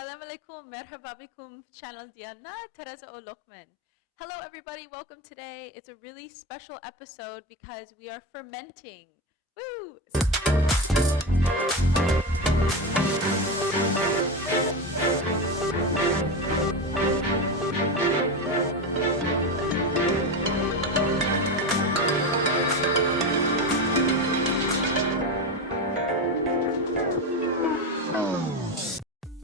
Assalamu alaikum, merhaba bikum, channel Diana, Teresa o Lokmane. Hello everybody, welcome today. It's a really special episode because we are fermenting. Woo!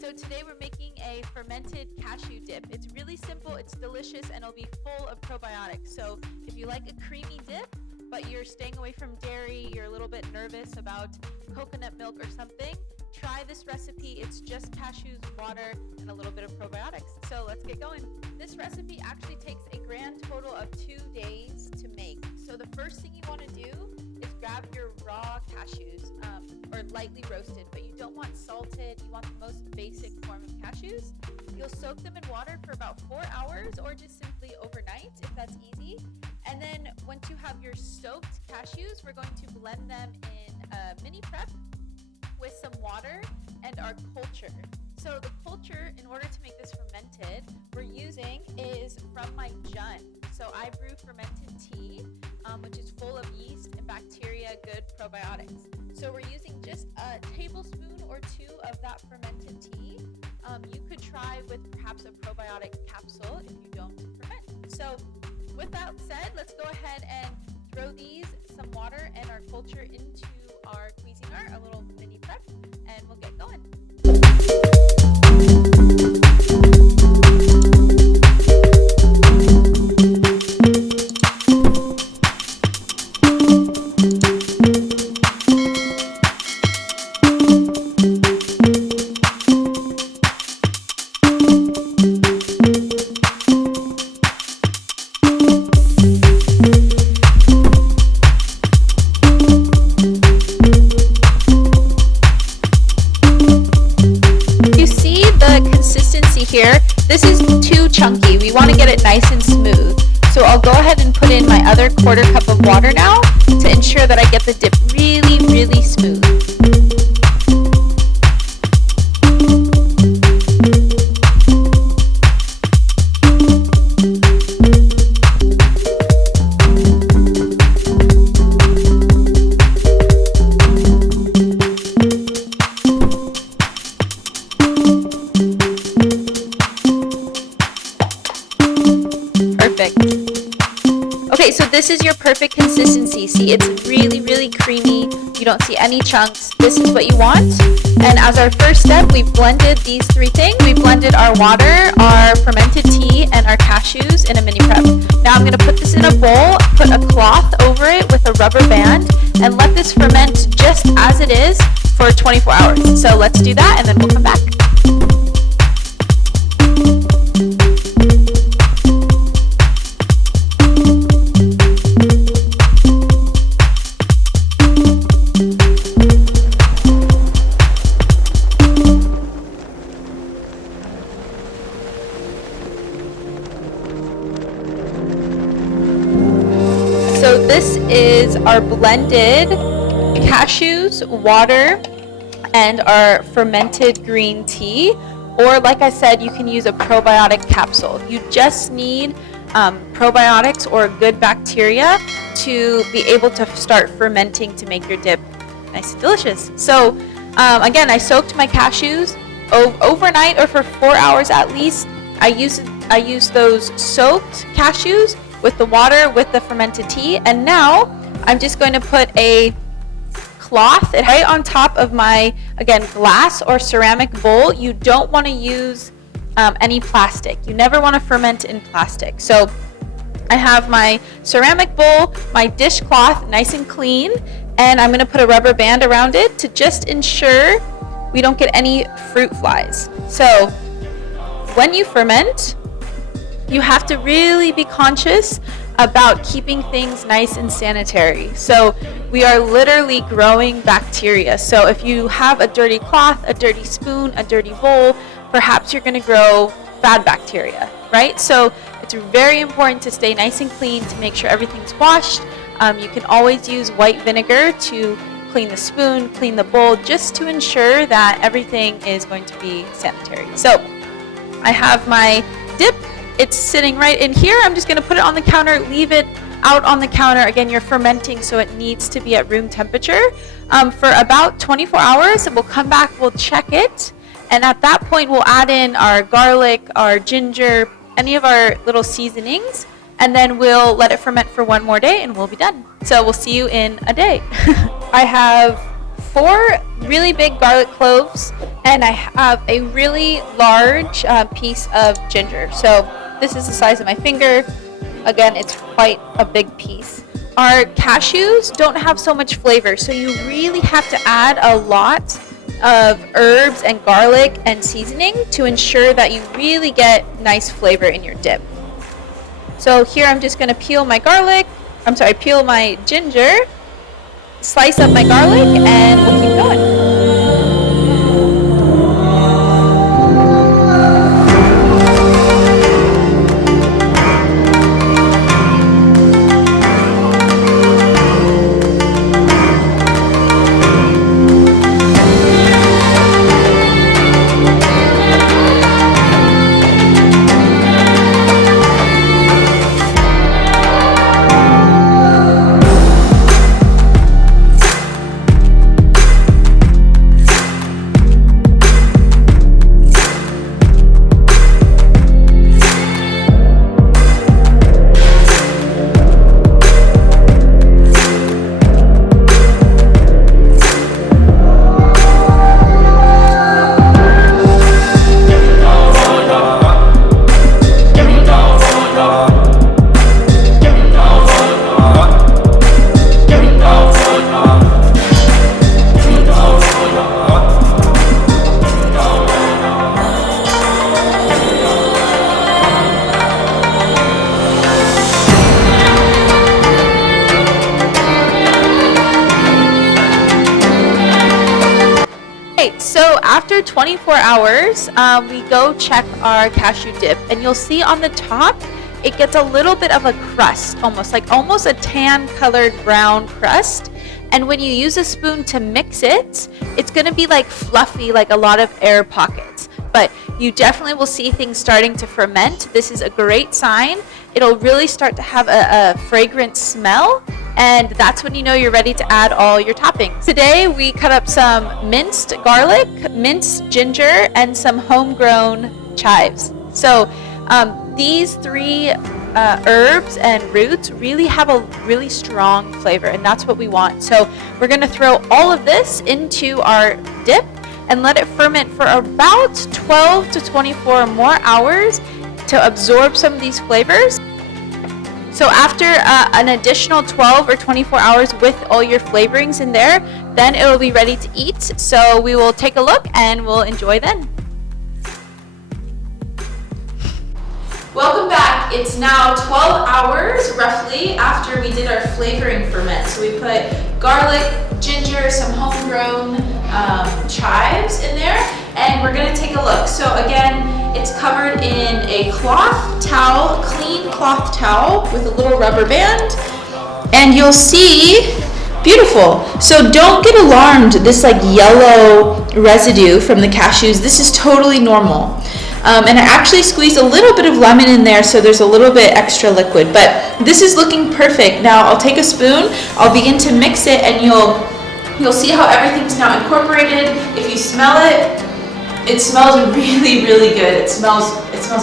So today we're making a fermented cashew dip. It's really simple, it's delicious, and it'll be full of probiotics. So if you like a creamy dip, but you're staying away from dairy, you're a little bit nervous about coconut milk or something, try this recipe. It's just cashews, water, and a little bit of probiotics. So let's get going. This recipe actually takes a grand total of 2 days to make. So the first thing you want to do is grab your raw cashews, or lightly roasted, but you don't want salted. You want the most basic form of cashews. You'll soak them in water for about 4 hours or just simply overnight if that's easy. And then once you have your soaked cashews, we're going to blend them in a mini prep with some water and our culture. So the culture, in order to make this fermented, we're using is from my jun. So I brew fermented tea, which is full of yeast and bacteria, good probiotics. So we're using just a tablespoon or 2 of that fermented tea. You could try with perhaps a probiotic capsule if you don't ferment. So with that said, let's go ahead and throw these, some water and our culture into our Cuisiner, a little mini prep, and we'll get going. Here, this is too chunky. We want to get it nice and smooth. So I'll go ahead and put in my other 1/4 cup of water now to ensure that I get the dip really, really smooth. Okay, so this is your perfect consistency. See, it's really, really creamy. You don't see any chunks. This is what you want. And as our first step, we've blended these 3 things. We blended our water, our fermented tea, and our cashews in a mini prep. Now I'm going to put this in a bowl, put a cloth over it with a rubber band, and let this ferment just as it is for 24 hours. So let's do that, and then we'll come back. So this is our blended cashews, water, and our fermented green tea. Or like I said, you can use a probiotic capsule. You just need probiotics or good bacteria to be able to start fermenting to make your dip nice and delicious. So again, I soaked my cashews overnight or for 4 hours at least. I use those soaked cashews with the water, with the fermented tea, and now I'm just going to put a cloth right on top of my, again, glass or ceramic bowl. You don't want to use any plastic. You never want to ferment in plastic. So I have my ceramic bowl, my dishcloth nice and clean, and I'm going to put a rubber band around it to just ensure we don't get any fruit flies. So when you ferment, you have to really be conscious about keeping things nice and sanitary. So we are literally growing bacteria. So if you have a dirty cloth, a dirty spoon, a dirty bowl, perhaps you're going to grow bad bacteria, right? So it's very important to stay nice and clean, to make sure everything's washed. You can always use white vinegar to clean the spoon, clean the bowl, just to ensure that everything is going to be sanitary. So I have my dip. It's sitting right in here. I'm just gonna put it on the counter, leave it out on the counter. Again, you're fermenting, so it needs to be at room temperature for about 24 hours. And we'll come back, we'll check it. And at that point, we'll add in our garlic, our ginger, any of our little seasonings, and then we'll let it ferment for one more day and we'll be done. So we'll see you in a day. I have 4 really big garlic cloves, and I have a really large piece of ginger. So this is the size of my finger. Again, it's quite a big piece. Our cashews don't have so much flavor, so you really have to add a lot of herbs and garlic and seasoning to ensure that you really get nice flavor in your dip. So here I'm just gonna peel my ginger, slice up my garlic, and we'll keep going. So after 24 hours, we go check our cashew dip, and you'll see on the top, it gets a little bit of a crust, almost a tan colored brown crust. And when you use a spoon to mix it, it's gonna be like fluffy, like a lot of air pockets. But you definitely will see things starting to ferment. This is a great sign. It'll really start to have a fragrant smell, and that's when you know you're ready to add all your toppings. Today we cut up some minced garlic, minced ginger, and some homegrown chives. So these 3 herbs and roots really have a really strong flavor, and that's what we want. So we're gonna throw all of this into our dip and let it ferment for about 12 to 24 more hours to absorb some of these flavors. So after an additional 12 or 24 hours with all your flavorings in there, then it will be ready to eat. So we will take a look and we'll enjoy then. Welcome back. It's now 12 hours roughly after we did our flavoring ferment. So we put garlic, ginger, some homegrown chives in there, and we're gonna take a look. So again, it's covered in a cloth towel, clean cloth towel with a little rubber band, and you'll see, beautiful. So don't get alarmed, this like yellow residue from the cashews, this is totally normal. And I actually squeezed a little bit of lemon in there, so there's a little bit extra liquid, but this is looking perfect. Now I'll take a spoon, I'll begin to mix it, and you'll see how everything's now incorporated. If you smell it, it smells really, really good. It smells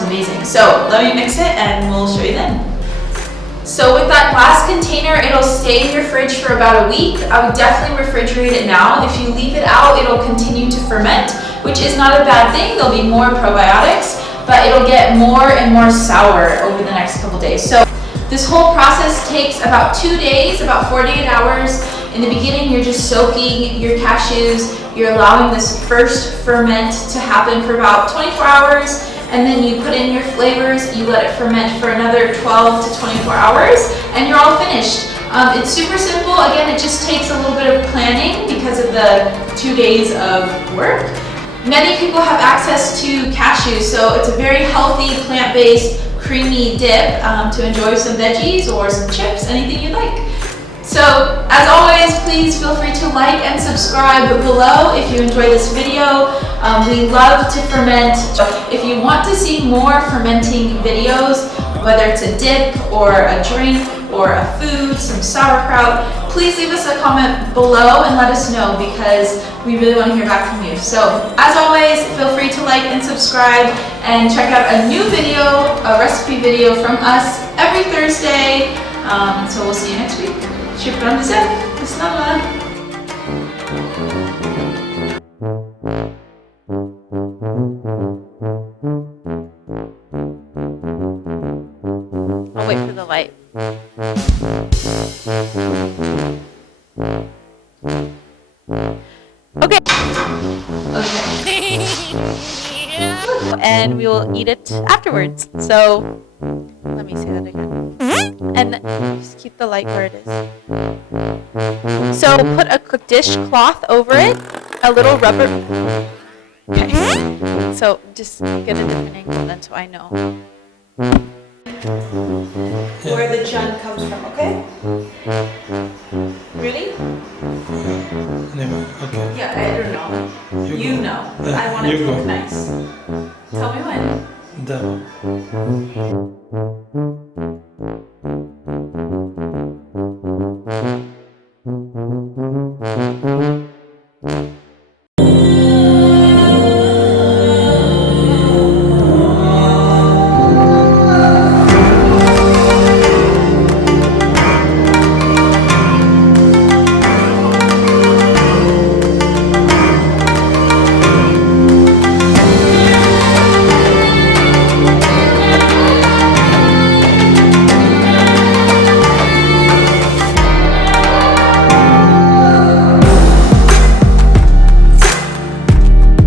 amazing. So let me mix it and we'll show you then. So with that glass container, it'll stay in your fridge for about a week. I would definitely refrigerate it now. If you leave it out, it'll continue to ferment, which is not a bad thing. There'll be more probiotics, but it'll get more and more sour over the next couple days. So this whole process takes about 2 days, about 48 hours. In the beginning, you're just soaking your cashews. You're allowing this first ferment to happen for about 24 hours, and then you put in your flavors, you let it ferment for another 12 to 24 hours, and you're all finished. It's super simple. Again, it just takes a little bit of planning because of the 2 days of work. Many people have access to cashews, so it's a very healthy, plant-based, creamy dip to enjoy some veggies or some chips, anything you like. So, as always, please feel free to like and subscribe below if you enjoy this video. We love to ferment. If you want to see more fermenting videos, whether it's a dip or a drink or a food, some sauerkraut, please leave us a comment below and let us know because we really want to hear back from you. So, as always, feel free to like and subscribe and check out a new video, a recipe video from us every Thursday. So we'll see you next week. شكرا بزاف. بسم الله. I'll wait for the light. Okay. And we will eat it afterwards. So let me say that again. And just keep the light where it is. So put a dishcloth over it, a little rubber. Okay. So just get a different angle then so I know. Where the chunk comes from, okay? Ready? No, okay. Yeah, I don't know. You know. I want it to look nice. Tell me when. Done.